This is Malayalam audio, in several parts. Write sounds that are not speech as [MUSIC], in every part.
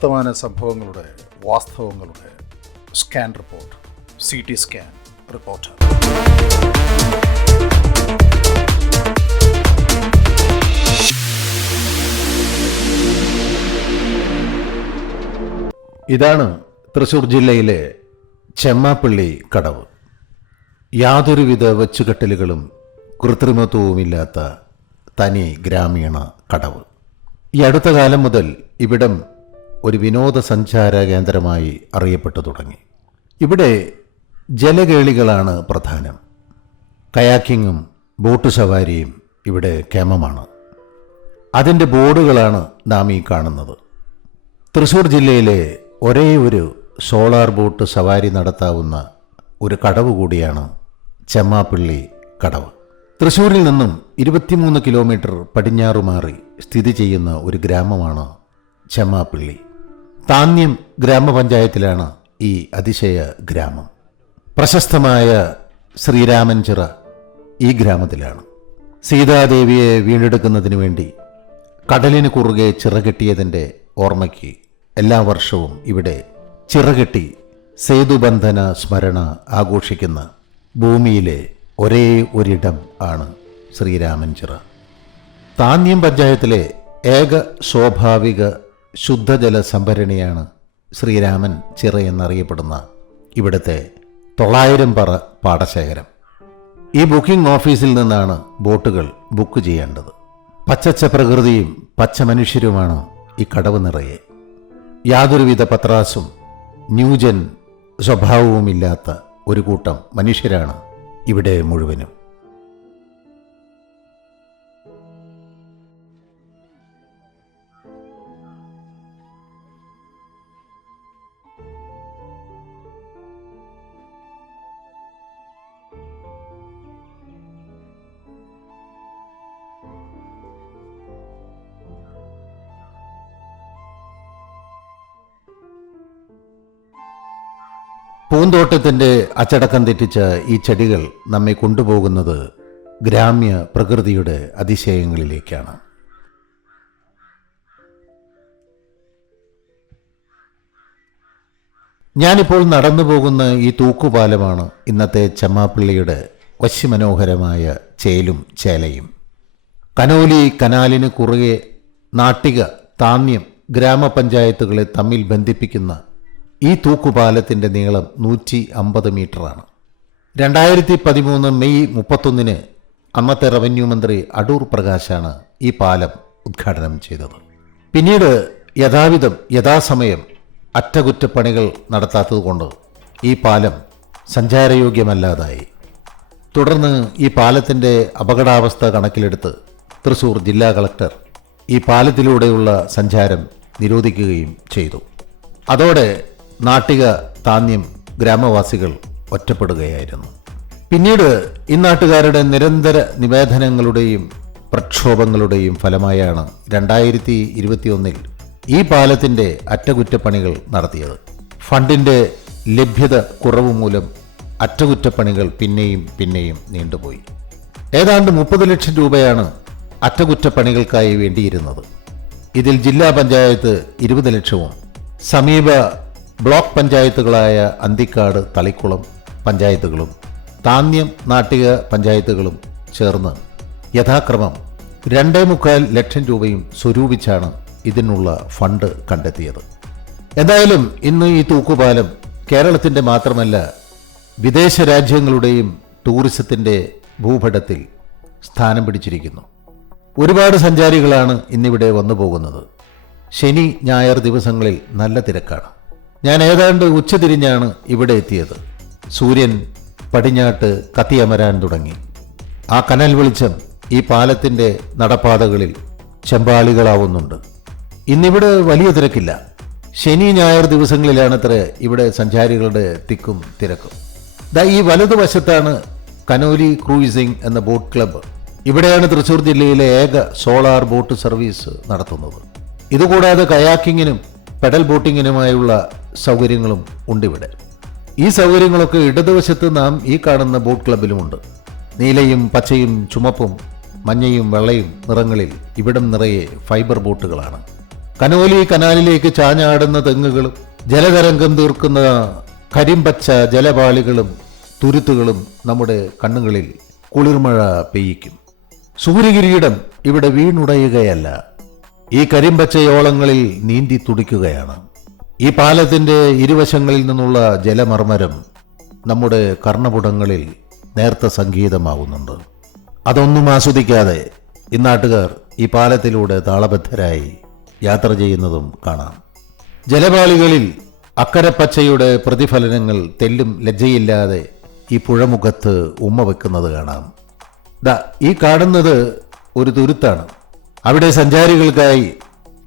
വർത്തമാന സംഭവങ്ങളുടെ വാസ്തവങ്ങളുടെ scan report C T scan report. ഇതാണ് തൃശൂർ ജില്ലയിലെ ചെമ്മാപ്പള്ളി കടവ്. യാതൊരുവിധ വച്ചുകെട്ടലുകളും കൃത്രിമത്വവുമില്ലാത്ത തനി ഗ്രാമീണ കടവ്. ഈ അടുത്ത കാലം മുതൽ ഇവിടം ഒരു വിനോദസഞ്ചാര കേന്ദ്രമായി അറിയപ്പെട്ടു തുടങ്ങി. ഇവിടെ ജലകേളികളാണ് പ്രധാനം. കയാക്കിങ്ങും ബോട്ട് സവാരിയും ഇവിടെ കേമമാണ്. അതിന്റെ ബോർഡുകളാണ് നാം ഈ കാണുന്നത്. തൃശ്ശൂർ ജില്ലയിലെ ഒരേ ഒരു സോളാർ ബോട്ട് സവാരി നടത്താവുന്ന ഒരു കടവ് കൂടിയാണ് ചെമ്മാപ്പിള്ളി കടവ്. തൃശ്ശൂരിൽ നിന്നും ഇരുപത്തിമൂന്ന് കിലോമീറ്റർ പടിഞ്ഞാറുമാറി സ്ഥിതി ചെയ്യുന്ന ഒരു ഗ്രാമമാണ് ചെമ്മാപ്പള്ളി. താന്യം ഗ്രാമപഞ്ചായത്തിലാണ് ഈ അതിശയ ഗ്രാമം. പ്രശസ്തമായ ശ്രീരാമൻ ചിറ ഈ ഗ്രാമത്തിലാണ്. സീതാദേവിയെ വീണ്ടെടുക്കുന്നതിന് വേണ്ടി കടലിന് കുറുകെ ചിറകെട്ടിയതിന്റെ ഓർമ്മയ്ക്ക് എല്ലാ വർഷവും ഇവിടെ ചിറകെട്ടി സേതുബന്ധന സ്മരണ ആഘോഷിക്കുന്ന ഭൂമിയിലെ ഒരേ ഒരിടം ആണ് ശ്രീരാമൻ ചിറ. താന്യം പഞ്ചായത്തിലെ ഏക സ്വാഭാവിക ശുദ്ധജല സംഭരണിയാണ് ശ്രീരാമൻ ചിറ എന്നറിയപ്പെടുന്ന ഇവിടുത്തെ തൊള്ളായിരം പറ പാടശേഖരം. ഈ ബുക്കിംഗ് ഓഫീസിൽ നിന്നാണ് ബോട്ടുകൾ ബുക്ക് ചെയ്യേണ്ടത്. പച്ചച്ച പ്രകൃതിയും പച്ച മനുഷ്യരുമാണ് ഈ കടവ് നിറയെ. യാതൊരുവിധ പത്രാസും ന്യൂജൻ സ്വഭാവവുമില്ലാത്ത ഒരു കൂട്ടം മനുഷ്യരാണ് ഇവിടെ മുഴുവനും. പൂന്തോട്ടത്തിന്റെ അച്ചടക്കം തെറ്റിച്ച ഈ ചെടികൾ നമ്മെ കൊണ്ടുപോകുന്നത് ഗ്രാമ്യ പ്രകൃതിയുടെ അതിശയങ്ങളിലേക്കാണ്. ഞാനിപ്പോൾ നടന്നു പോകുന്ന ഈ തൂക്കുപാലമാണ് ഇന്നത്തെ ചെമ്മാപ്പിള്ളിയുടെ വശ്യമനോഹരമായ ചേലും ചേലയും. കനോലി കനാലിന് കുറുകെ നാട്ടിക താന്യം ഗ്രാമപഞ്ചായത്തുകളെ തമ്മിൽ ബന്ധിപ്പിക്കുന്ന ഈ തൂക്കുപാലത്തിന്റെ നീളം നൂറ്റി അമ്പത് മീറ്ററാണ്. രണ്ടായിരത്തി പതിമൂന്ന് മെയ് മുപ്പത്തൊന്നിന് അന്നത്തെ റവന്യൂ മന്ത്രി അടൂർ പ്രകാശാണ് ഈ പാലം ഉദ്ഘാടനം ചെയ്തത്. പിന്നീട് യഥാവിധം യഥാസമയം അറ്റകുറ്റപ്പണികൾ നടത്താത്തതുകൊണ്ട് ഈ പാലം സഞ്ചാരയോഗ്യമല്ലാതായി. തുടർന്ന് ഈ പാലത്തിന്റെ അപകടാവസ്ഥ കണക്കിലെടുത്ത് തൃശൂർ ജില്ലാ കളക്ടർ ഈ പാലത്തിലൂടെയുള്ള സഞ്ചാരം നിരോധിക്കുകയും ചെയ്തു. അതോടെ നാട്ടിക താന്യം ഗ്രാമവാസികൾ ഒറ്റപ്പെടുകയായിരുന്നു. പിന്നീട് ഇന്നാട്ടുകാരുടെ നിരന്തര നിവേദനങ്ങളുടെയും പ്രക്ഷോഭങ്ങളുടെയും ഫലമായാണ് രണ്ടായിരത്തി ഇരുപത്തിയൊന്നിൽ ഈ പാലത്തിന്റെ അറ്റകുറ്റപ്പണികൾ നടത്തിയത്. ഫണ്ടിന്റെ ലഭ്യത കുറവ് മൂലം അറ്റകുറ്റപ്പണികൾ പിന്നെയും പിന്നെയും നീണ്ടുപോയി. ഏതാണ്ട് മുപ്പത് ലക്ഷം രൂപയാണ് അറ്റകുറ്റപ്പണികൾക്കായി വേണ്ടിയിരുന്നത്. ഇതിൽ ജില്ലാ പഞ്ചായത്ത് ഇരുപത് ലക്ഷവും സമീപ ബ്ലോക്ക് പഞ്ചായത്തുകളായ അന്തിക്കാട് തളിക്കുളം പഞ്ചായത്തുകളും താന്യം നാട്ടിക പഞ്ചായത്തുകളും ചേർന്ന് യഥാക്രമം രണ്ടേ മുക്കാൽ ലക്ഷം രൂപയും സ്വരൂപിച്ചാണ് ഇതിനുള്ള ഫണ്ട് കണ്ടെത്തിയത്. എന്തായാലും ഇന്ന് ഈ തൂക്കുപാലം കേരളത്തിന്റെ മാത്രമല്ല വിദേശ രാജ്യങ്ങളുടെയും ടൂറിസത്തിന്റെ ഭൂപടത്തിൽ സ്ഥാനം പിടിച്ചിരിക്കുന്നു. ഒരുപാട് സഞ്ചാരികളാണ് ഇന്നിവിടെ വന്നു പോകുന്നത് ശനി ഞായർ ദിവസങ്ങളിൽ നല്ല തിരക്കാണ്. ഞാൻ ഏതാണ്ട് ഉച്ചതിരിഞ്ഞാണ് ഇവിടെ എത്തിയത്. സൂര്യൻ പടിഞ്ഞാട്ട് കത്തിയമരാൻ തുടങ്ങി. ആ കനൽ വെളിച്ചം ഈ പാലത്തിന്റെ നടപ്പാതകളിൽ ചെമ്പാളികളാവുന്നുണ്ട്. ഇന്നിവിടെ വലിയ തിരക്കില്ല. ശനി ഞായർ ദിവസങ്ങളിലാണത്ര ഇവിടെ സഞ്ചാരികളുടെ തിക്കും തിരക്കും. ദാ ഈ വലതുവശത്താണ് കനോലി ക്രൂയിസിംഗ് എന്ന ബോട്ട് ക്ലബ്ബ്. ഇവിടെയാണ് തൃശ്ശൂർ ജില്ലയിലെ ഏക സോളാർ ബോട്ട് സർവീസ് നടത്തുന്നത്. ഇതുകൂടാതെ കയാക്കിങ്ങിനും പെഡൽ ബോട്ടിങ്ങിനുമായുള്ള സൗകര്യങ്ങളും ഉണ്ടിവിടെ. ഈ സൗകര്യങ്ങളൊക്കെ ഇടതുവശത്ത് നാം ഈ കാണുന്ന ബോട്ട് ക്ലബിലുമുണ്ട്. നീലയും പച്ചയും ചുമപ്പും മഞ്ഞയും വെള്ളയും നിറങ്ങളിൽ ഇവിടം നിറയെ ഫൈബർ ബോട്ടുകളാണ്. കനോലി കനാലിലേക്ക് ചാഞ്ഞാടുന്ന തെങ്ങുകളും ജലതരംഗം തീർക്കുന്ന കരിമ്പച്ച ജലപാളികളും തുരുത്തുകളും നമ്മുടെ കണ്ണുകളിൽ കുളിർമഴ പെയ്യിക്കും. സൂര്യകിരീടം ഇവിടെ വീണുടയുകയല്ല. ഈ കരിമ്പച്ചയോളങ്ങളിൽ നീന്തി തുടിക്കുകയാണ്. ഈ പാലത്തിന്റെ ഇരുവശങ്ങളിൽ നിന്നുള്ള ജലമർമരം നമ്മുടെ കർണപുടങ്ങളിൽ നേർത്ത സംഗീതമാവുന്നുണ്ട്. അതൊന്നും ആസ്വദിക്കാതെ ഇന്നാട്ടുകാർ ഈ പാലത്തിലൂടെ താളബദ്ധരായി യാത്ര ചെയ്യുന്നതും കാണാം. ജലപാളികളിൽ അക്കരപ്പച്ചയുടെ പ്രതിഫലനങ്ങൾ തെല്ലും ലജ്ജയില്ലാതെ ഈ പുഴമുഖത്ത് ഉമ്മ വെക്കുന്നത് കാണാം. ദാ ഈ കാണുന്നത് ഒരു തുരുത്താണ്. അവിടെ സഞ്ചാരികൾക്കായി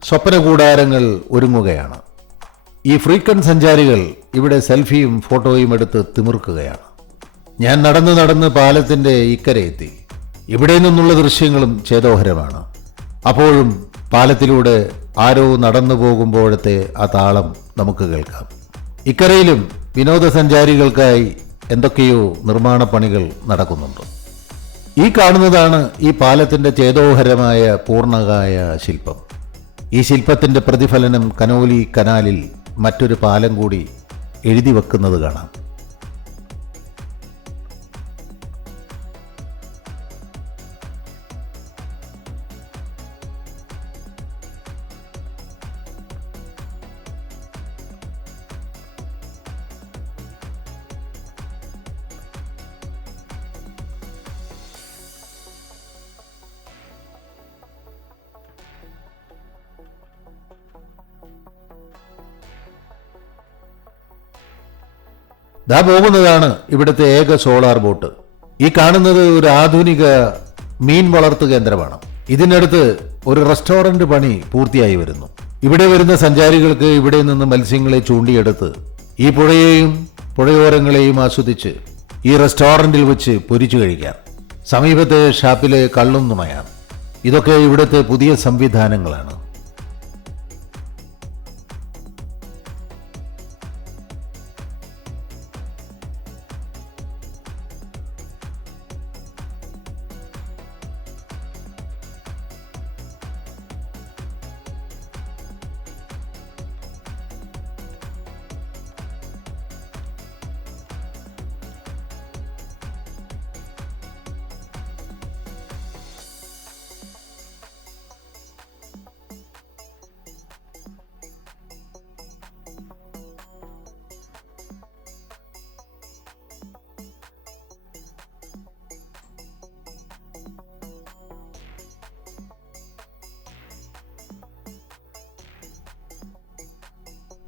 സ്വപ്ന കൂടാരങ്ങൾ ഒരുങ്ങുകയാണ്. ഈ ഫ്രീക്വന്റ് സഞ്ചാരികൾ ഇവിടെ സെൽഫിയും ഫോട്ടോയും എടുത്ത് തിമിർക്കുകയാണ്. ഞാൻ നടന്ന് നടന്ന് പാലത്തിന്റെ ഇക്കരയെത്തി ഇവിടെ നിന്നുള്ള ദൃശ്യങ്ങളും ചേതോഹരമാണ്. അപ്പോഴും പാലത്തിലൂടെ ആരോ നടന്നു പോകുമ്പോഴത്തെ ആ താളം നമുക്ക് കേൾക്കാം. ഇക്കരയിലും വിനോദസഞ്ചാരികൾക്കായി എന്തൊക്കെയോ നിർമ്മാണ പണികൾ നടക്കുന്നുണ്ട്. ഈ കാണുന്നതാണ് ഈ പാലത്തിന്റെ ചേതോഹരമായ പൂർണകായ ശില്പം. ഈ ശില്പത്തിന്റെ പ്രതിഫലനം കനോലി കനാലിൽ മറ്റൊരു പാലം കൂടി എഴുതി വെക്കുന്നത് കാണാം. ദാ പോകുന്നതാണ് ഇവിടുത്തെ ഏക സോളാർ ബോട്ട്. ഈ കാണുന്നത് ഒരു ആധുനിക മീൻ വളർത്തു കേന്ദ്രമാണ്. ഇതിനടുത്ത് ഒരു റെസ്റ്റോറന്റ് പണി പൂർത്തിയായി വരുന്നു. ഇവിടെ വരുന്ന സഞ്ചാരികൾക്ക് ഇവിടെ നിന്ന് മത്സ്യങ്ങളെ ചൂണ്ടിയെടുത്ത് ഈ പുഴയെയും പുഴയോരങ്ങളെയും ആസ്വദിച്ച് ഈ റെസ്റ്റോറന്റിൽ വെച്ച് പൊരിച്ചു കഴിക്കാം. സമീപത്തെ ഷാപ്പിലെ കള്ളും നുണയാണ് ഇതൊക്കെ ഇവിടുത്തെ പുതിയ സംവിധാനങ്ങളാണ്.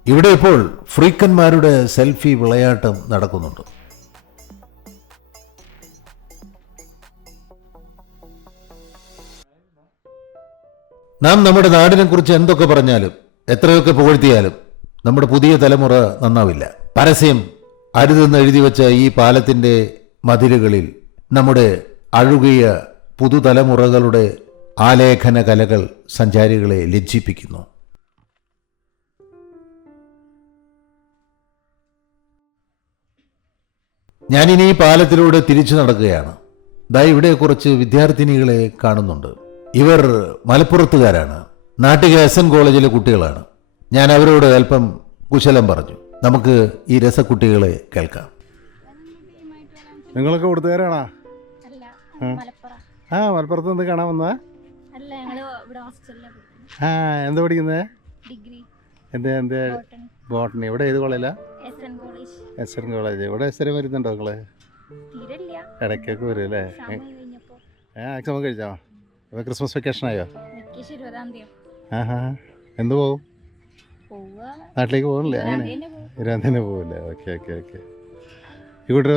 ഇവിടെ ഇപ്പോൾ ഫ്രീക്കന്മാരുടെ സെൽഫി വിളയാട്ടം നടക്കുന്നുണ്ട്. നാം നമ്മുടെ നാടിനെ കുറിച്ച് എന്തൊക്കെ പറഞ്ഞാലും എത്രയൊക്കെ പുകഴ്ത്തിയാലും നമ്മുടെ പുതിയ തലമുറ നന്നാവില്ല. പരസ്യം അരുതെന്ന് എഴുതി വെച്ച ഈ പാലത്തിന്റെ മതിലുകളിൽ നമ്മുടെ അഴുകിയ പുതുതലമുറകളുടെ ആലേഖന കലകൾ സഞ്ചാരികളെ ലജ്ജിപ്പിക്കുന്നു. ഞാനിനി ഈ പാലത്തിലൂടെ തിരിച്ചു നടക്കുകയാണ്. ദാ ഇവിടെ കുറച്ച് വിദ്യാർത്ഥിനികളെ കാണുന്നുണ്ട്. ഇവർ മലപ്പുറത്തുകാരാണ്. നാട്ടിക എസ് എൻ കോളേജിലെ കുട്ടികളാണ്. ഞാൻ അവരോട് അല്പം കുശലം പറഞ്ഞു. നമുക്ക് ഈ രസക്കുട്ടികളെ കേൾക്കാം. നിങ്ങളൊക്കെ കൊടുത്തുകാരാണോ. ആ. മലപ്പുറത്ത് നിന്ന് കാണാൻ വന്നാ അല്ല ഞങ്ങൾ ഇവിടെ ഹോസ്റ്റലിലെ ആ എന്താ പഠിക്കുന്നത് ഡിഗ്രി. എന്താ എന്താ? ബോട്ടണി. ബോട്ടണി. ഇവിടെ ഏത് കോളേജിലാ? എസ് എൻ കോളേജ് ഇവിടെ എസ് എൻ വരുന്നുണ്ടോ തീരല്ല. ഇടയ്ക്കൊക്കെ വരും അല്ലേ? ഏ എക്സാം കഴിച്ചോ? ഇപ്പോൾ ക്രിസ്മസ് വെക്കേഷൻ ആയോ? ആഹാ. എന്ത് പോവും? നാട്ടിലേക്ക് പോകണില്ലേ? അങ്ങനെ. ഇരുപതാം തന്നെ പോകില്ലേ ഓക്കെ ഓക്കെ ഓക്കെ. ഈ കൂട്ടർ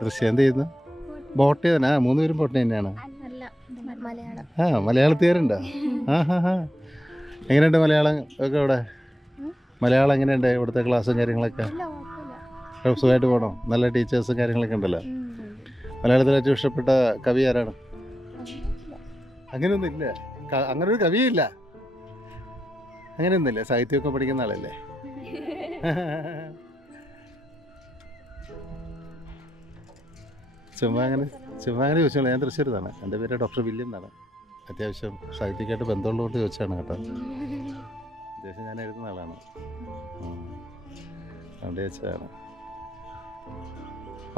ദൃശ്യ. എന്ത് ചെയ്യുന്നു? ബോട്ട്. ആ മൂന്ന് പേരും ബോട്ട് തന്നെയാണ്? ആ മലയാളത്തുകാരുണ്ടോ ആ ഹാ ഹാ എങ്ങനെയുണ്ട് മലയാളം ഒക്കെ ഇവിടെ? മലയാളം എങ്ങനെയുണ്ട് ഇവിടുത്തെ ക്ലാസ്സും കാര്യങ്ങളൊക്കെ? സുഖമായിട്ട് പോകണോ നല്ല ടീച്ചേഴ്സും കാര്യങ്ങളൊക്കെ ഉണ്ടല്ലോ. മലയാളത്തിൽ ഏറ്റവും ഇഷ്ടപ്പെട്ട കവി ആരാണ്. അങ്ങനെയൊന്നും ഇല്ല. അങ്ങനെ ഒരു കവിയില്ല. അങ്ങനെയൊന്നുമില്ല സാഹിത്യമൊക്കെ പഠിക്കുന്ന ആളല്ലേ? [LAUGHS] ചുമ്മാ അങ്ങനെ ചുമ്മാ അങ്ങനെ ചോദിച്ചോളൂ. ഞാൻ തൃശ്ശൂരിതാണ് എന്റെ പേര് ഡോക്ടർ വില്യം എന്നാണ്. അത്യാവശ്യം സാഹിത്യമായിട്ട് ബന്ധമുള്ളതുകൊണ്ട് ചോദിച്ചാണ് കേട്ടോ. [LAUGHS] അത്യാവശ്യം ഞാൻ എഴുതുന്ന ആളാണ്. അവിടെ ചോദിച്ചതാണ്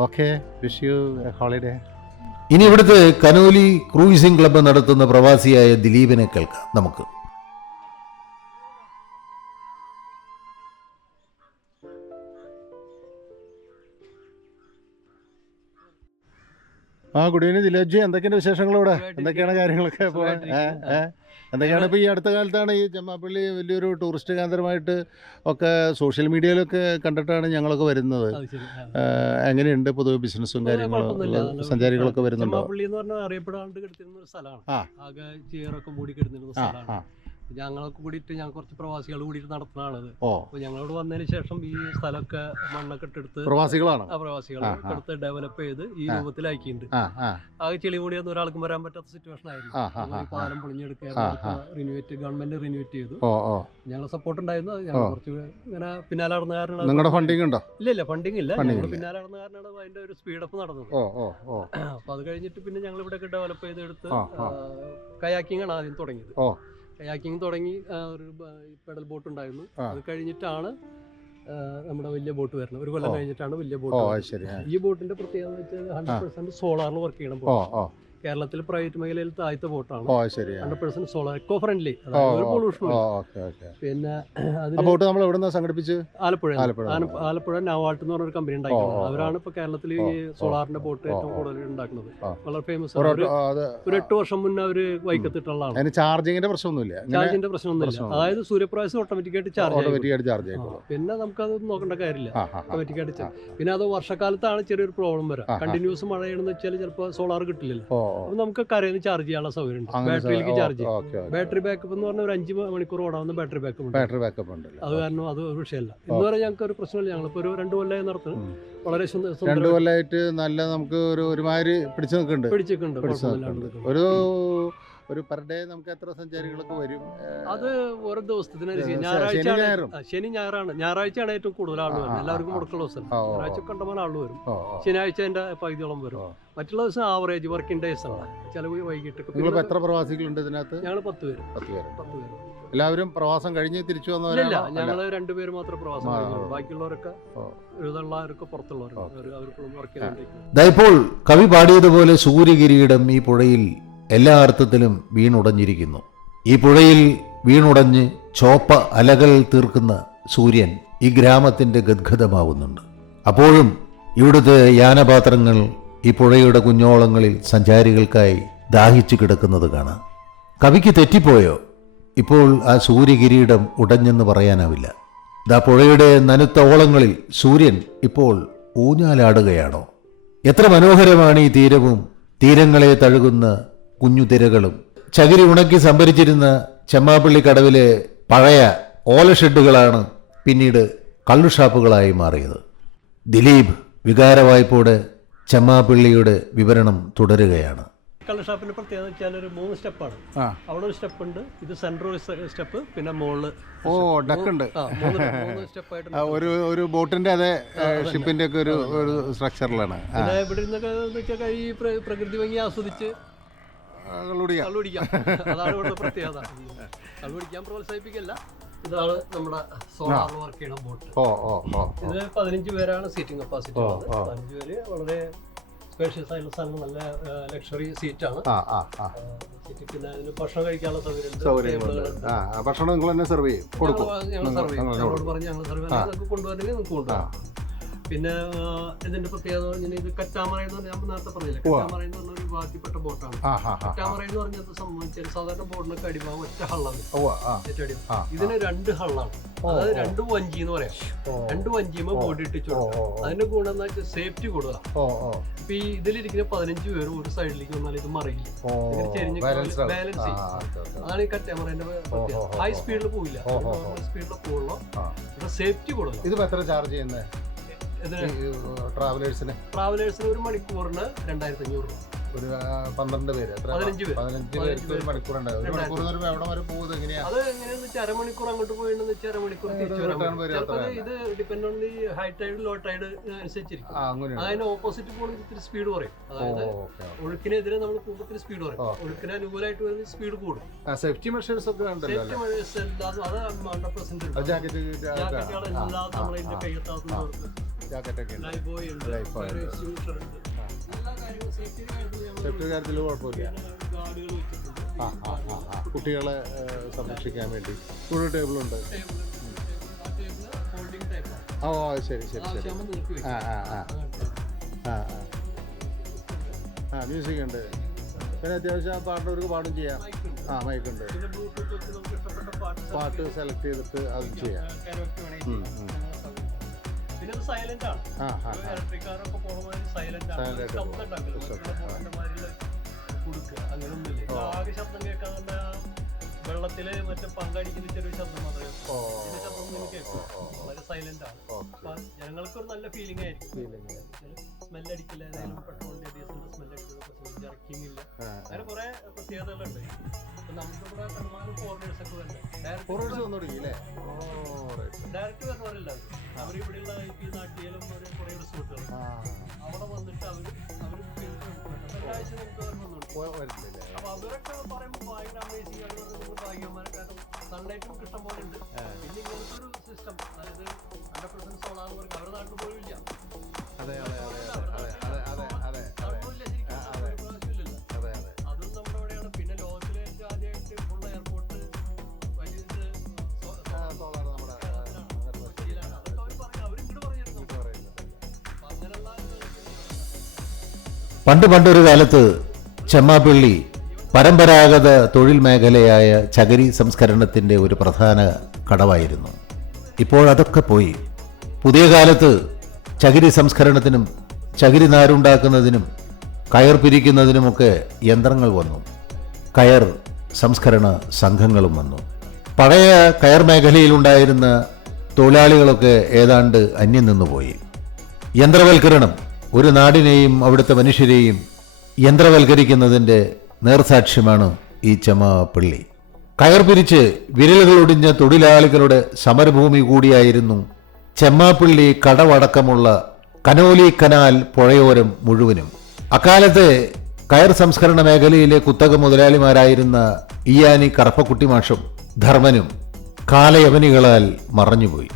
ഓക്കെ വിഷ് യു ഹോളിഡേ. ഇനി ഇവിടുത്തെ കനോലി ക്രൂയിസിംഗ് ക്ലബ്ബ് നടത്തുന്ന പ്രവാസിയായ ദിലീപിനെ കേൾക്കാം നമുക്ക്. ആ ഗുഡ് ഈവനിങ് ദിലോജി എന്തൊക്കെയാണ് വിശേഷങ്ങൾ ഇവിടെ? എന്തൊക്കെയാണ് കാര്യങ്ങളൊക്കെ? എന്തൊക്കെയാണ് ഇപ്പോൾ ഈ അടുത്ത കാലത്താണ് ഈ ജമ്മാപ്പള്ളി വലിയൊരു ടൂറിസ്റ്റ് കേന്ദ്രമായിട്ട് ഒക്കെ സോഷ്യൽ മീഡിയയിലൊക്കെ കണ്ടിട്ടാണ് ഞങ്ങളൊക്കെ വരുന്നത്. എങ്ങനെയുണ്ട് പൊതുവെ ബിസിനസ്സും കാര്യങ്ങളും സഞ്ചാരികളൊക്കെ വരുന്നുണ്ടോ? പള്ളി എന്ന് പറഞ്ഞാൽ അറിയപ്പെടാണ്ട് കിടത്തിരുന്ന ഒരു സ്ഥലമാണ്. ആകെ ചേറൊക്കെ മൂടി കിടന്നിരുന്ന സ്ഥലമാണ്. ഞങ്ങളൊക്കെ കൂടിയിട്ട് ഞങ്ങൾ കുറച്ച് പ്രവാസികൾ കൂടിയിട്ട് നടത്തുന്നതാണത് ഓ. അപ്പോൾ ഞങ്ങളോട് വന്നതിന് ശേഷം ഈ സ്ഥലമൊക്കെ മണ്ണൊക്കെ എടുത്ത് പ്രവാസികളാണ്? ആ പ്രവാസികൾ ആ, ആ. എടുത്ത് ഡെവലപ്പ് ചെയ്ത് ഈ ആ. രൂപത്തിലാക്കിയിട്ടുണ്ട്. ആ ആ. ആകെ ചെളി കൂടിയൊന്നും ഒരാൾക്കും വരാൻ പറ്റാത്ത സിറ്റുവേഷൻ ആയിരുന്നു. ആ, ആ, ഞങ്ങൾ ഈ ആ, പാലം പൊളിഞ്ഞെടുക്കുക ആ. റിന്യൂവേറ്റ് ഗവൺമെന്റ് റിന്യൂവേറ്റ് ചെയ്തു. ഓ ഓ. ഞങ്ങൾ സപ്പോർട്ട് ഉണ്ടായിരുന്നു. അത് ഞങ്ങൾ ഓ. കുറച്ച് ഇങ്ങനെ പിന്നാലെ നടന്ന കാരണം അത് നിങ്ങളുടെ ഫണ്ടിങ് ഉണ്ടോ? ഇല്ല ഇല്ല ഫണ്ടിങ് ഇല്ല. Funding ഞങ്ങൾ ഇല്ല. പിന്നാലെ നടന്ന കാരണമാണ് അതിന്റെ ഒരു സ്പീഡപ്പ് നടന്നത്. ഓ ഓ ഓ. അപ്പോൾ അത് കഴിഞ്ഞിട്ട് പിന്നെ ഞങ്ങൾ ഇവിടെയൊക്കെ ഡെവലപ്പ് ചെയ്തെടുത്ത് ആ, ആ. കയാക്കിംഗ് ആണ് ആദ്യം തുടങ്ങിയത്. ഓ. കയാക്കിംഗ് തുടങ്ങി ഒരു പെഡൽ ബോട്ട് ഉണ്ടായിരുന്നു. അത് കഴിഞ്ഞിട്ടാണ് നമ്മുടെ വലിയ ബോട്ട് വരുന്നത്. ഒരു കൊല്ലം കഴിഞ്ഞിട്ടാണ് വലിയ ബോട്ട് ഈ ബോട്ടിന്റെ പ്രത്യേകത വെച്ചാൽ ഹൺഡ്രഡ് പെർസെന്റ് സോളാറിൽ വർക്ക് ചെയ്യണം കേരളത്തിൽ പ്രൈവറ്റ് മേഖലയിൽ താഴ്ത്തെ ബോട്ടാണ്. Hundred percent solar eco friendly പിന്നെ ബോട്ട് നമ്മൾ എവിടെ സംഘടിപ്പിച്ച്? ആലപ്പുഴ ആലപ്പുഴ. നവാൾട്ട് എന്ന് പറഞ്ഞൊരു കമ്പനി ഉണ്ടാക്കുന്നത് അവരാണ് ഇപ്പൊ കേരളത്തിൽ ഈ സോളാറിന്റെ ബോട്ട് ഏറ്റവും കൂടുതൽ ഉണ്ടാക്കുന്നത്. വളരെ ഫേമസ് ഒരു എട്ട് വർഷം മുന്നേ അവർ വൈക്കത്തിട്ടുള്ളതാണ്. ചാർജിങ്ങിന്റെ പ്രശ്നമൊന്നുമില്ല. ചാർജിന്റെ പ്രശ്നമൊന്നുമില്ല. അതായത് സൂര്യപ്രകാശം ഓട്ടോമാറ്റിക്കായിട്ട് ചാർജ് ഓട്ടോമാറ്റിക് ആയിട്ട് ചാർജ് പിന്നെ അത് നോക്കേണ്ട കാര്യമില്ല. ഓട്ടോമാറ്റിക്കായിട്ട് പിന്നെ അത് വർഷക്കാലത്താണ് ചെറിയൊരു പ്രോബ്ലം വരാം. കണ്ടിന്യൂസ് മഴയാണെന്ന് വെച്ചാൽ ചിലപ്പോൾ സോളാർ കിട്ടില്ലല്ലോ. അപ്പൊ നമുക്ക് കരയിൽ ചാർജ് ചെയ്യാനുള്ള സൗകര്യം ഉണ്ട് ബാറ്ററിയിലേക്ക് ചാർജ് ചെയ്യും. ബാറ്ററി ബാക്കപ്പ് എന്ന് പറഞ്ഞാൽ ഒരു അഞ്ച് മണിക്കൂർ ഓടാവുന്ന ബാറ്ററി ബാക്കപ്പ് ഉണ്ട്. ബാറ്ററി ബാക്കപ്പ് ഉണ്ട് അത് കാരണം അത് ഒരു വിഷയമല്ല. ഇന്ന് വരെ ഞങ്ങൾക്ക് ഒരു പ്രശ്നമില്ല. ഞങ്ങളിപ്പോൾ ഒരു രണ്ട് കൊല്ലമായി നടത്തുന്നു വളരെ രണ്ട് കൊല്ലമായിട്ട് നല്ല നമുക്ക് ഒരു ഒരുമാതിരി പിടിച്ചു നിൽക്കുന്നുണ്ട്. പിടിച്ചു നിൽക്കുന്നുണ്ട്. നിൽക്കുന്നു. ഒരു ഒരു പെർ ഡേ നമുക്ക് എത്ര സഞ്ചാരികളൊക്കെ വരും? അത് ഓരോ ദിവസത്തിനനുസരിച്ച് ശനി ഞായറാഴ്ച ഞായറും. ശനി ഞായറാണ്. ഞായറാഴ്ചയാണ് ഏറ്റവും കൂടുതൽ ആൾ വരുന്നത്. എല്ലാവർക്കും. മുടക്കുള്ള ദിവസം. ഞായറാഴ്ച കണ്ടമാനം ആൾ വരും. ശനിയാഴ്ച എന്റെ പകുതിയോളം വരും. മറ്റുള്ള ദിവസം ആവറേജ് വർക്കിംഗ് ഡേയ്സ് ആണ്. ചിലവ് വൈകിട്ട് നിങ്ങളിപ്പോ എത്ര പ്രവാസികളുണ്ട് ഇതിനകത്ത്? ഞങ്ങൾ പത്ത് പേര്. പത്ത് പേര്. പത്ത് പേര്. എല്ലാവരും പ്രവാസം കഴിഞ്ഞ് തിരിച്ചു ഇല്ല വന്നവരാണോ ഞങ്ങൾ രണ്ടുപേര് മാത്രം പ്രവാസം ബാക്കിയുള്ളവരൊക്കെ ഓ. ഒരുതുള്ളവരൊക്കെ പുറത്തുള്ളവരാണ്. ഓ. അവർ അവർക്ക് വർക്ക് ചെയ്തുകൊണ്ടിരിക്കുന്നത്. ദാ ഇപ്പോൾ കവി പാടിയതുപോലെ സൂര്യകിരീടം ഈ പുഴയിൽ എല്ലാ അർത്ഥത്തിലും വീണുടഞ്ഞിരിക്കുന്നു. ഈ പുഴയിൽ വീണുടഞ്ഞ് ചോപ്പ അലകൾ തീർക്കുന്ന സൂര്യൻ ഈ ഗ്രാമത്തിന്റെ ഗദ്ഗതമാവുന്നുണ്ട് അപ്പോഴും ഇവിടുത്തെ യാനപാത്രങ്ങൾ ഈ പുഴയുടെ കുഞ്ഞോളങ്ങളിൽ സഞ്ചാരികൾക്കായി ദാഹിച്ചു കിടക്കുന്നത് കാണാം. കവിക്ക് തെറ്റിപ്പോയോ? ഇപ്പോൾ ആ സൂര്യകിരീടം ഉടഞ്ഞെന്ന് പറയാനാവില്ല. ദാ പുഴയുടെ നനുത്ത ഓളങ്ങളിൽ സൂര്യൻ ഇപ്പോൾ ഊഞ്ഞാലാടുകയാണോ? എത്ര മനോഹരമാണ് ഈ തീരവും തീരങ്ങളെ തഴുകുന്ന കുഞ്ഞു തിരകളും ചകിരി ഉണക്കി സംഭരിച്ചിരുന്ന ചെമ്മാപ്പള്ളി കടവിലെ പഴയ ഓല ഷെഡുകളാണ് പിന്നീട് കള്ളുഷാപ്പുകളായി മാറിയത്. ദിലീപ് വികാരവായ്പോടെ ചെമ്മാപ്പള്ളിയുടെ വിവരണം തുടരുകയാണ്. കള്ള് ഷാപ്പിന്റെ പ്രത്യേകത വെച്ചാൽ ഒരു മൂന്ന് സ്റ്റെപ്പാണ്. അവിടെ ഒരു സ്റ്റെപ്പ് ഉണ്ട് ഇത് സെൻട്രൽ സ്റ്റെപ്പ് പിന്നെ മുകളിൽ ഓ ഡക്കുണ്ട്. ഒരു ഒരു ബോട്ടിന്റെ അതേ ഷിപ്പിന്റെ ഒക്കെ ഒരു ഒരു സ്ട്രക്ചറിലാണ് ഇവിടെ ഇരുന്നൊക്കെ വെച്ചാൽ ഈ പ്രകൃതി ഭംഗി ആസ്വദിച്ച് കള്ളുടിയ കള്ളുപിടിക്കാം അതാണ് ഇവിടുത്തെ പ്രത്യേകത. കള്ളുപിടിക്കാൻ പ്രോത്സാഹിപ്പിക്കല്ല. ഇതാണ് നമ്മുടെ സോളാർ വർക്ക് ചെയ്യുന്ന ബോട്ട് ഇത് പതിനഞ്ച് പേരാണ് സീറ്റിംഗ് കപ്പാസിറ്റി. പതിനഞ്ച് പേര് വളരെ സ്പേഷ്യസ് ആയിട്ടുള്ള സ്ഥലം നല്ല ലക്ഷറി സീറ്റാണ് സീറ്റ് പിന്നെ അതിന് ഭക്ഷണം കഴിക്കാനുള്ള സൗകര്യം ഭക്ഷണം നിങ്ങൾ തന്നെ സെർവ് ചെയ്യും. കൊടുക്കും. ഞങ്ങൾ- സെർവ് ചെയ്യും. നിങ്ങൾ ഞങ്ങളോട് പറഞ്ഞ് ഞങ്ങൾ സർവ് ചെയ്യും. നിങ്ങൾക്ക് കൊണ്ടുവരണമെങ്കിൽ നിങ്ങൾക്ക് കൊണ്ടുവരാം. പിന്നെ ഇതിന്റെ പ്രത്യേകത? പറഞ്ഞാൽ കറ്റാമറ എന്ന് പറഞ്ഞാൽ നേരത്തെ പറഞ്ഞില്ല. കറ്റാമറ എന്ന് പറഞ്ഞ ഒരു വിഭാഗത്തിൽപ്പെട്ട ബോട്ടാണ്. കറ്റാമറ എന്ന് പറഞ്ഞത് സംബന്ധിച്ചാൽ സാധാരണ ബോട്ടിനൊക്കെ അടിഭാഗം ഒറ്റ ഹള്ളാണ്. ഏറ്റവും ഇതിന് രണ്ട് ഹള്ളാണ്. അതായത് രണ്ട് വഞ്ചി എന്ന് പറയാം. രണ്ട് വഞ്ചിയുമ്പോൾ ബോഡി ഇട്ടിച്ചു അതിന്റെ ഗുണം എന്ന് വെച്ചാൽ സേഫ്റ്റി ഓ ഇപ്പൊ ഈ ഇതിലിരിക്കുന്ന പതിനഞ്ച് പേരും ഒരു സൈഡിലേക്ക് വന്നാൽ ഇത് മറിയില്ല. ചെരിഞ്ഞ് ബാലൻസ് ചെയ്യും. അതാണ് ഈ കറ്റാമറേന്റെ ഹൈ സ്പീഡിൽ. നോർമൽ സ്പീഡിൽ പോകുള്ളൂ. സേഫ്റ്റി കൂടുതലാണ് ഇതിപ്പോ എത്ര ചാർജ് ചെയ്യുന്നത് ട്രാവലേഴ്സിന് ട്രാവലേഴ്സിന് ഒരു മണിക്കൂറിന് രണ്ടായിരത്തി അഞ്ഞൂറ് രൂപ. ഒരു പന്ത്രണ്ട് പേര്. പതിനഞ്ച് പേർക്ക് ഒരു മണിക്കൂർ ഉണ്ടാവും ഒരു മണിക്കൂർ എവിടെ വരെ പോകുന്നത് എങ്ങനെയാ അത് എങ്ങനെയാന്ന് വെച്ചാൽ അരമണിക്കൂർ അങ്ങോട്ട് പോയിട്ടുണ്ടെന്ന് വെച്ചാൽ അരമണിക്കൂർ തിരിച്ചു ഇത് depend on the high tide low tide അനുസരിച്ചിരിക്കും. അതിന് ഓപ്പോസിറ്റ് പോകുന്നത് ഇത്തിരി സ്പീഡ് കുറയും. അതായത് ഒഴുക്കിനെതിരെ നമ്മൾ കൂടുതൽ സ്പീഡ് കുറയും. ഒഴുക്കിന് അനുകൂലമായിട്ട് വരുന്ന സ്പീഡ് കൂടും. സേഫ്റ്റി മെഷേഴ്സ് ഒക്കെ സേഫ്റ്റി മെഷേഴ്സ് അത് ഹൺഡ്രഡ് പെർസെന്റ് ജാക്കറ്റ് ജാക്കറ്റുകൾ എല്ലാം നമ്മുടെ ഇതിന്റെ സേഫ്റ്റി കാര്യത്തിൽ കുഴപ്പമില്ല. ആ ആ ആ കുട്ടികളെ സംരക്ഷിക്കാൻ വേണ്ടി. ചൂട് ടേബിളുണ്ട് ഓ ശരി ശരി ശരി. ആ ആ ആ. ആ മ്യൂസിക് ഉണ്ട്. പിന്നെ അത്യാവശ്യം ആ പാട്ടുള്ളവർക്ക് പാടും ചെയ്യാം. ആ മൈക്കുണ്ട് പാട്ട് സെലക്ട് ചെയ്തിട്ട് അതും ചെയ്യാം. ഇതിലൊരു സൈലന്റ് ആണ്. സൈലന്റ് ആണ്. ആകെ ശബ്ദം വെള്ളത്തിൽ മറ്റേ പങ്കടിക്കുന്ന ചെറിയ ശബ്ദം മാത്രമേ ശബ്ദം വളരെ സൈലന്റ് ആണ്. അപ്പൊ ജനങ്ങൾക്കൊരു നല്ല ഫീലിംഗ് ആയിരിക്കും. സ്മെല്ലടിക്കില്ല ഏതായാലും പെട്രോൾ ജർക്കിംഗ് ഇല്ല അങ്ങനെ കുറെ പ്രത്യേകതകളുണ്ട്. നമുക്ക് ഇവിടെ കണ്ടമാനം ഫോറിനേഴ്സ് ഒക്കെ വരുന്നത് ഫോറേഴ്സ് വന്നു തുടങ്ങി അല്ലേ ഓ റൈറ്റ് ഡയറക്റ്റ് വരുന്നവരല്ല അവർ ഇവിടെയുള്ള ഈ നാട്ടിലും ഒരു കുറെ റിസോർട്ടുകൾ അവിടെ വന്നിട്ട് അവർ നമുക്ക് അവർ വന്നോണ്ട് പോ- വരില്ലേ അപ്പൊ അവരൊക്കെ പറയുമ്പോൾ ഭയങ്കര അമേസിംഗ് ആണ് നിങ്ങൾ ഭാഗ്യന്മാരെ കാരണം സൺലൈറ്റും ഇഷ്ടം പോലെ ഉണ്ട് പിന്നെ ഇങ്ങനത്തെ ഒരു സിസ്റ്റം അതായത് പണ്ട് പണ്ടൊരു കാലത്ത് ചെമ്മാപ്പള്ളി പരമ്പരാഗത തൊഴിൽ മേഖലയായ ചകിരി സംസ്കരണത്തിന്റെ ഒരു പ്രധാന കടവായിരുന്നു. ഇപ്പോഴതൊക്കെ പോയി. പുതിയ കാലത്ത് ചകിരി സംസ്കരണത്തിനും ചകിരി നാരുണ്ടാക്കുന്നതിനും കയർ പിരിക്കുന്നതിനുമൊക്കെ യന്ത്രങ്ങൾ വന്നു. കയർ സംസ്കരണ സംഘങ്ങളും വന്നു. പഴയ കയർ മേഖലയിലുണ്ടായിരുന്ന തൊഴിലാളികളൊക്കെ ഏതാണ്ട് അന്യം നിന്നുപോയി. യന്ത്രവൽക്കരണം ഒരു നാടിനെയും അവിടുത്തെ മനുഷ്യരെയും യന്ത്രവൽക്കരിക്കുന്നതിന്റെ നേർസാക്ഷ്യമാണ് ഈ ചെമ്മപ്പള്ളി കയർ പിരിച്ച് വിരലുകളൊടിഞ്ഞ തൊഴിലാളികളുടെ സമരഭൂമി കൂടിയായിരുന്നു ചെമ്മാപ്പള്ളി കടവടക്കമുള്ള കനോലി കനാൽ പുഴയോരം മുഴുവനും. അക്കാലത്തെ കയർ സംസ്കരണ മേഖലയിലെ കുത്തക മുതലാളിമാരായിരുന്ന ഇയാനി കറപ്പക്കുട്ടി മാഷും ധർമ്മനും കാലയവനികളാൽ മറഞ്ഞുപോയി.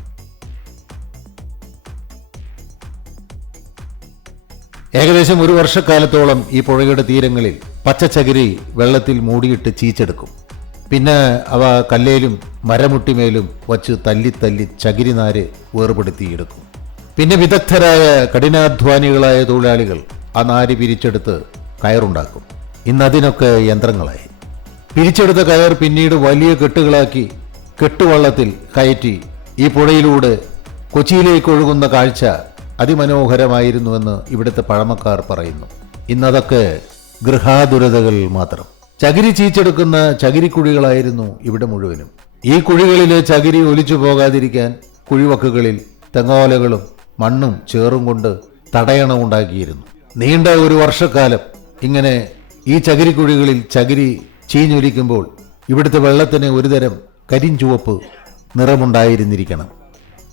ഏകദേശം ഒരു വർഷക്കാലത്തോളം ഈ പുഴയുടെ തീരങ്ങളിൽ പച്ചച്ചകിരി വെള്ളത്തിൽ മൂടിയിട്ട് ചീച്ചെടുക്കും. പിന്നെ അവ കല്ലേലും മരമുട്ടിമേലും വച്ച് തല്ലി തല്ലി ചകിരിനാര് വേർപെടുത്തിയെടുക്കും. പിന്നെ വിദഗ്ധരായ കഠിനാധ്വാനികളായ തൊഴിലാളികൾ ആ നാര് പിരിച്ചെടുത്ത് കയറുണ്ടാക്കും. ഇന്നതിനൊക്കെ യന്ത്രങ്ങളായി. പിരിച്ചെടുത്ത കയർ പിന്നീട് വലിയ കെട്ടുകളാക്കി കെട്ടുവള്ളത്തിൽ കയറ്റി ഈ പുഴയിലൂടെ കൊച്ചിയിലേക്ക് ഒഴുകുന്ന കാഴ്ച അതിമനോഹരമായിരുന്നുവെന്ന് ഇവിടുത്തെ പഴമക്കാർ പറയുന്നു. ഇന്നതൊക്കെ ഗൃഹാതുരതകൾ മാത്രം. ചകിരി ചീച്ചെടുക്കുന്ന ചകിരിക്കുഴികളായിരുന്നു ഇവിടെ മുഴുവനും. ഈ കുഴികളിലെ ചകിരി ഒലിച്ചു പോകാതിരിക്കാൻ കുഴിവക്കുകളിൽ തെങ്ങോലകളും മണ്ണും ചേറും കൊണ്ട് തടയണ ഉണ്ടാക്കിയിരുന്നു. നീണ്ട ഒരു വർഷക്കാലം ഇങ്ങനെ ഈ ചകിരിക്കുഴികളിൽ ചകിരി ചീഞ്ഞൊലിക്കുമ്പോൾ ഇവിടുത്തെ വെള്ളത്തിന് ഒരുതരം കരിഞ്ചുവപ്പ് നിറമുണ്ടായിരുന്നിരിക്കണം.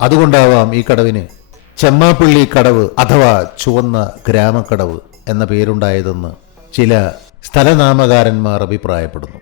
അതുകൊണ്ടാവാം ഈ കടവിന് ചെമ്മാപ്പള്ളി കടവ് അഥവാ ചുവന്ന ഗ്രാമക്കടവ് എന്ന പേരുണ്ടായതെന്ന് ചില സ്ഥലനാമകാരന്മാർ അഭിപ്രായപ്പെടുന്നു.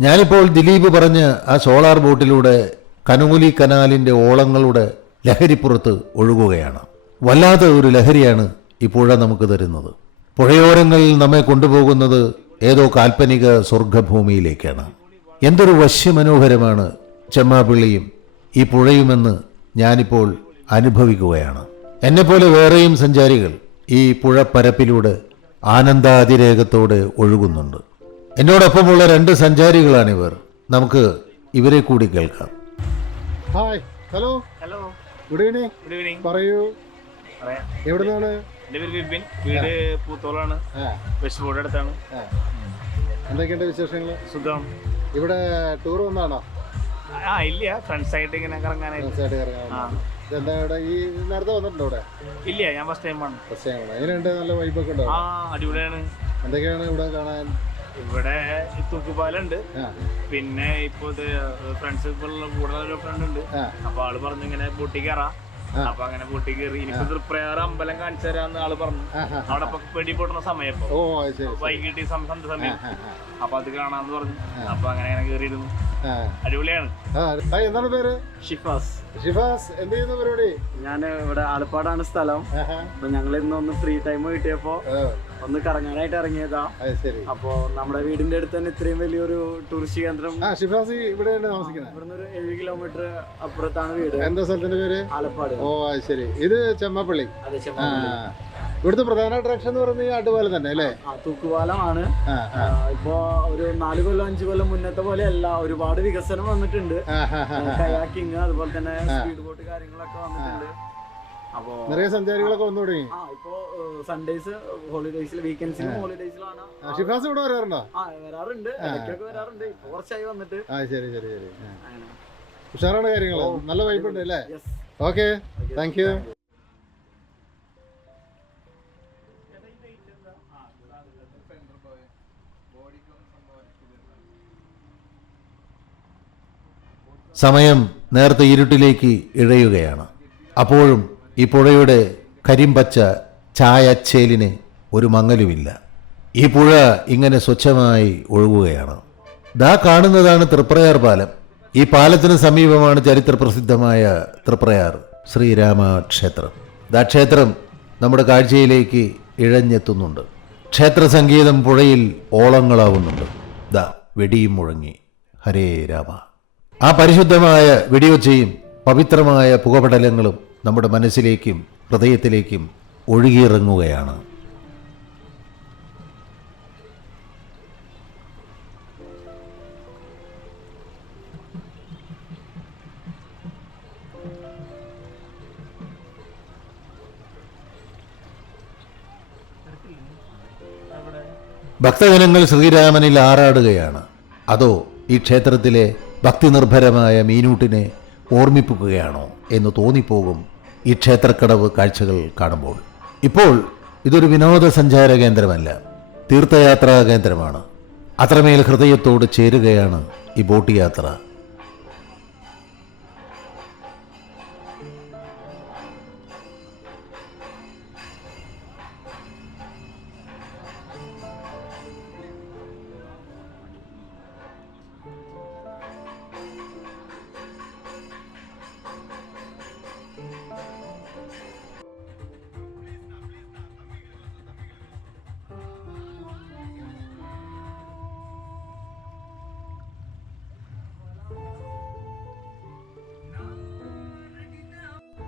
ഞാനിപ്പോൾ ദിലീപ് പറഞ്ഞ് ആ സോളാർ ബോട്ടിലൂടെ കനുമുലി കനാലിന്റെ ഓളങ്ങളുടെ ലഹരിപ്പുറത്ത് ഒഴുകുകയാണ്. വല്ലാത്ത ഒരു ലഹരിയാണ് ഈ പുഴ നമുക്ക് തരുന്നത്. പുഴയോരങ്ങളിൽ നമ്മെ കൊണ്ടുപോകുന്നത് ഏതോ കാൽപ്പനിക സ്വർഗഭൂമിയിലേക്കാണ്. എന്തൊരു വശ്യമനോഹരമാണ് ചെമ്മാപ്പിള്ളിയും ഈ പുഴയുമെന്ന് ഞാനിപ്പോൾ അനുഭവിക്കുകയാണ്. എന്നെപ്പോലെ വേറെയും സഞ്ചാരികൾ ഈ പുഴപ്പരപ്പിലൂടെ ആനന്ദാതിരേകത്തോടെ ഒഴുകുന്നുണ്ട്. എന്നോടൊപ്പമുള്ള രണ്ട് സഞ്ചാരികളാണിവർ. നമുക്ക് ഇവരെ കൂടി കേൾക്കാം. Hi hello. Hello. Good evening. Good evening. പറയൂ. പറയാം. എവിടെ നിന്നാണ് എന്റെ പേര് വിപിൻ. വീട് പൂത്തോളാണ്. വെസ്റ്റ് ബോർഡ് അടുത്താണ്. എന്തൊക്കെയുണ്ട് വിശേഷങ്ങൾ സുഖം. ഇവിടെ ടൂർ വന്നാണോ ആ ഇല്ല. ഫ്രണ്ട്സ് ആയിട്ട് ഇങ്ങനെ കറങ്ങാനായിട്ട് ഫ്രണ്ട്സായിട്ട് ഇറങ്ങാൻ ആ. എന്താ ഇവിടെ ഈ നേരത്തെ വന്നിട്ടുണ്ടോ ഇവിടെ? ഇല്ല ഞാൻ ഫസ്റ്റ് ടൈം ആണ്. ഫസ്റ്റ് ടൈം എങ്ങനെയുണ്ട്? നല്ല വൈബൊക്കെ ഉണ്ടോ? ആ അടിപൊളിയാണ്. എന്തൊക്കെയാണ് ഇവിടെ കാണാൻ? ഇവിടെ തൂക്കുപാലുണ്ട്. പിന്നെ ഇപ്പൊ ഫ്രണ്ട്സ് ഇപ്പൊ കൂടുതൽ ഒരു ഫ്രണ്ട് ഉണ്ട്. അപ്പൊ ആൾ പറഞ്ഞിങ്ങനെ ആ. അപ്പൊ അങ്ങനെ ബോട്ടി കയറി. ഇനിയിപ്പോ തൃപ്രയാർ അമ്പലം കാണിച്ചു തരാന്ന് ആൾ പറഞ്ഞു. അവിടെ ഇപ്പൊ വെടി പൊട്ടുന്ന സമയം. വൈകിട്ട് സന്ധ്യ സമയം. അപ്പൊ അത് കാണാന്ന് പറഞ്ഞു. അപ്പൊ അങ്ങനെ അങ്ങനെ കയറിയിരുന്നു. അടിപൊളിയാണ്. എന്താണ് പേര്? ഷിഫാസ്. ഷിഫാസ് എന്ത് ചെയ്യുന്ന പരിപാടി? ഞാൻ ഇവിടെ ആലപ്പാടാണ് സ്ഥലം. അപ്പൊ ഞങ്ങൾ ഇന്ന് ഒന്ന് ഫ്രീ ടൈം കിട്ടിയപ്പോ ഒന്ന് കറങ്ങാനായിട്ട് ഇറങ്ങിയതാ. അപ്പൊ ശരി. അപ്പോ നമ്മുടെ വീടിന്റെ അടുത്ത് തന്നെ ഇത്രയും വലിയൊരു ടൂറിസ്റ്റ് കേന്ദ്രം. ഷിഫാസ് ഇവിടെ താമസിക്കുന്നത് ഇവിടുന്ന് ഒരു ഏഴ് കിലോമീറ്റർ അപ്പുറത്താണ് വീട്. എന്താ സ്ഥലത്തിന്റെ പേര്? ആലപ്പാട്. ഓ അത് ശരി. ഇത് ചെമ്മപ്പള്ളി. അതെ ചെമ്മാപ്പള്ളി. ഇവിടുത്തെ പ്രധാന അട്രാക്ഷൻ എന്ന് പറയുന്നത് ഈ ആട്ടുപാലം തന്നെ അല്ലേ? തൂക്കുപാലമാണ്. ഇപ്പോ ഒരു നാല് കൊല്ലം അഞ്ചു കൊല്ലം മുന്നത്തെ പോലെ അല്ല ഒരുപാട് വികസനം വന്നിട്ടുണ്ട്. കയാക്കിങ് അതുപോലെ തന്നെ സ്പീഡ് ബോട്ട് കാര്യങ്ങളൊക്കെ വന്നിട്ടുണ്ട്. അപ്പോ നിറയെ സഞ്ചാരികളൊക്കെ വന്നു തുടങ്ങി. ഇപ്പോ സൺഡേസ് ഹോളിഡേസിൽ വീക്കെൻഡ്സിലും ഹോളിഡേസിലാണ് ആ, ഷിഫാസ് ഇവിടെ വരാറുണ്ടോ? ആ വരാറുണ്ട്. ഇടയ്ക്കൊക്കെ വരാറുണ്ട്. ഇപ്പൊ കുറച്ചായി വന്നിട്ട്. ആ ശരി ശരി ശരി. ഉഷാറാണ് കാര്യങ്ങൾ നല്ല വൈബ് ഉണ്ട് അല്ലേ? ഓക്കെ താങ്ക് യു സമയം നേരത്തെ ഇരുട്ടിലേക്ക് ഇഴയുകയാണ്. അപ്പോഴും ഈ പുഴയുടെ കരിമ്പച്ച ചായച്ചേലിന് ഒരു മങ്ങലുമില്ല. ഈ പുഴ ഇങ്ങനെ സ്വച്ഛമായി ഒഴുകുകയാണ്. ദാ കാണുന്നതാണ് തൃപ്രയാർ പാലം. ഈ പാലത്തിന് സമീപമാണ് ചരിത്ര പ്രസിദ്ധമായ തൃപ്രയാർ ശ്രീരാമ ക്ഷേത്രം ദാ ക്ഷേത്രം നമ്മുടെ കാഴ്ചയിലേക്ക് ഇഴഞ്ഞെത്തുന്നുണ്ട്. ക്ഷേത്ര സംഗീതം പുഴയിൽ ഓളങ്ങളാവുന്നുണ്ട്. ദ വെടിയും മുഴങ്ങി. ഹരേ രാമ. ആ പരിശുദ്ധമായ വെടിയൊച്ചയും പവിത്രമായ പുകപടലങ്ങളും നമ്മുടെ മനസ്സിലേക്കും ഹൃദയത്തിലേക്കും ഒഴുകിയിറങ്ങുകയാണ്. ഭക്തജനങ്ങൾ ശ്രീരാമനിൽ ആറാടുകയാണ്. അതോ ഈ ക്ഷേത്രത്തിലെ ഭക്തി നിർഭരമായ മീനൂട്ടിനെ ഓർമ്മിപ്പിക്കുകയാണോ എന്ന് തോന്നിപ്പോകും ഈ ക്ഷേത്രക്കടവ് കാഴ്ചകൾ കാണുമ്പോൾ. ഇപ്പോൾ ഇതൊരു വിനോദസഞ്ചാര കേന്ദ്രമല്ല തീർത്ഥയാത്രാ കേന്ദ്രമാണ്. അത്രമേൽ ഹൃദയത്തോട് ചേരുകയാണ് ഈ ബോട്ട് യാത്ര.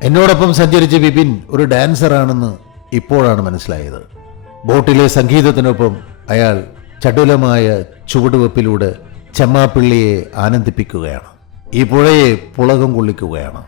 എന്നോടൊപ്പം സഞ്ചരിച്ച വിപിൻ ഒരു ഡാൻസറാണെന്ന് ഇപ്പോഴാണ് മനസ്സിലായത്. ബോട്ടിലെ സംഗീതത്തിനൊപ്പം അയാൾ ചടുലമായ ചുവടുവെപ്പിലൂടെ ചെമ്മാപ്പിള്ളിയെ ആനന്ദിപ്പിക്കുകയാണ്. ഈ പുഴയെ പുളകം കൊള്ളിക്കുകയാണ്.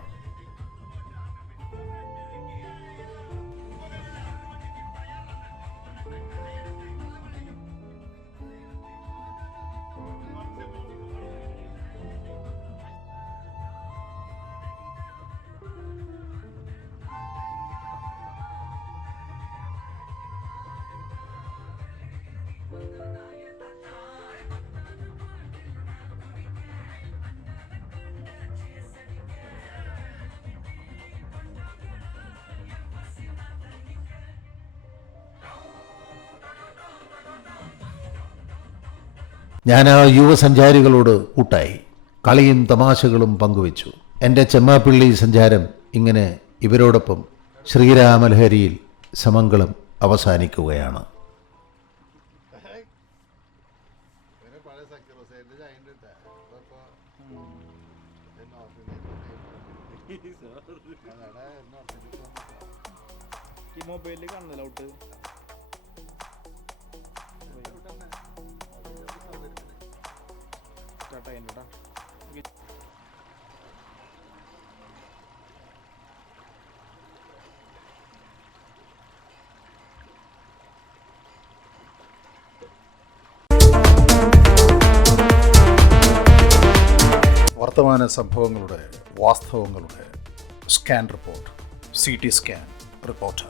ഞാൻ ആ യുവസഞ്ചാരികളോട് കൂട്ടായി. കളിയും തമാശകളും പങ്കുവച്ചു. എന്റെ ചെമ്മാപ്പിള്ളി സഞ്ചാരം ഇങ്ങനെ ഇവരോടൊപ്പം ശ്രീരാമലഹരിയിൽ സമംഗളം അവസാനിക്കുകയാണ്. ഈ മൊബൈലിൽ കാണുന്നില്ല ഔട്ട്. സ്റ്റാർട്ട് ആയിട്ടാ വർത്തമാന സംഭവങ്ങളുടെ വാസ്തവങ്ങളുടെ scan report C T scan reporter